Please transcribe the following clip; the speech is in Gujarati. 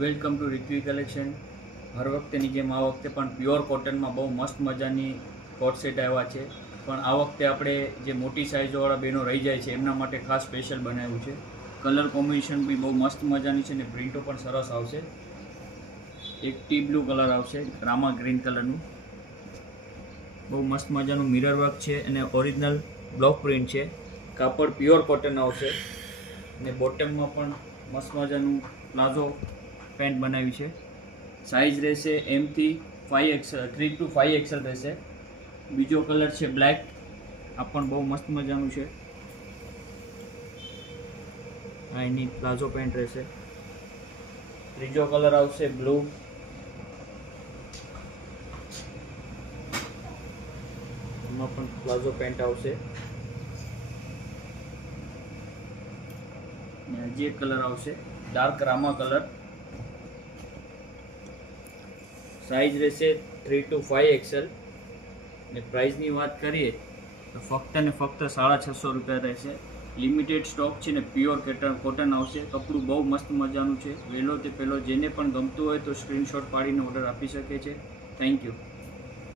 Welcome to Ritvi collection. હર વખતેની જેમ આ વખતે પણ પ્યોર કોટનમાં બહુ મસ્ત મજાની કોટ સેટ આવ્યા છે. પણ આ વખતે આપણે જે મોટી સાઇઝવાળા બહેનો રહી જાય છે એમના માટે ખાસ સ્પેશિયલ બનાવ્યું છે. કલર કોમ્બિનેશન બી બહુ મસ્ત મજાની છે ને પ્રિન્ટો પણ સરસ આવશે. એક ટી બ્લુ કલર આવશે, રામા ગ્રીન કલરનું. બહુ મસ્ત મજાનું મિરર વર્ક છે અને ઓરિજિનલ બ્લોક પ્રિન્ટ છે. કાપડ પ્યોર કોટન આવશે અને બોટમમાં પણ મસ્ત મજાનું પ્લાઝો પેન્ટ બનાવી છે. સાઇઝ રહેશે M થી 5XL 3 to 5XL રહેશે. બીજો કલર છે બ્લેક, આ પણ બહુ મસ્ત મજાનું છે. આ એની પ્લાઝો પેન્ટ રહેશે. ત્રીજો કલર આવશે બ્લુ, એમાં પણ પ્લાઝો પેન્ટ આવશે. હજી એક કલર આવશે ડાર્ક રામા કલર. સાઇઝ રહેશે 3 to 5XL ને પ્રાઇસની વાત કરીએ તો ફક્ત ને ફક્ત 650 રૂપિયા રહેશે. લિમિટેડ સ્ટોક છે ને પ્યોર કોટન આવશે. કપડું બહુ મસ્ત મજાનું છે. વહેલો તે પહેલો જેને પણ ગમતું હોય તો સ્ક્રીનશોટ પાડીને ઓર્ડર આપી શકે છે. Thank you.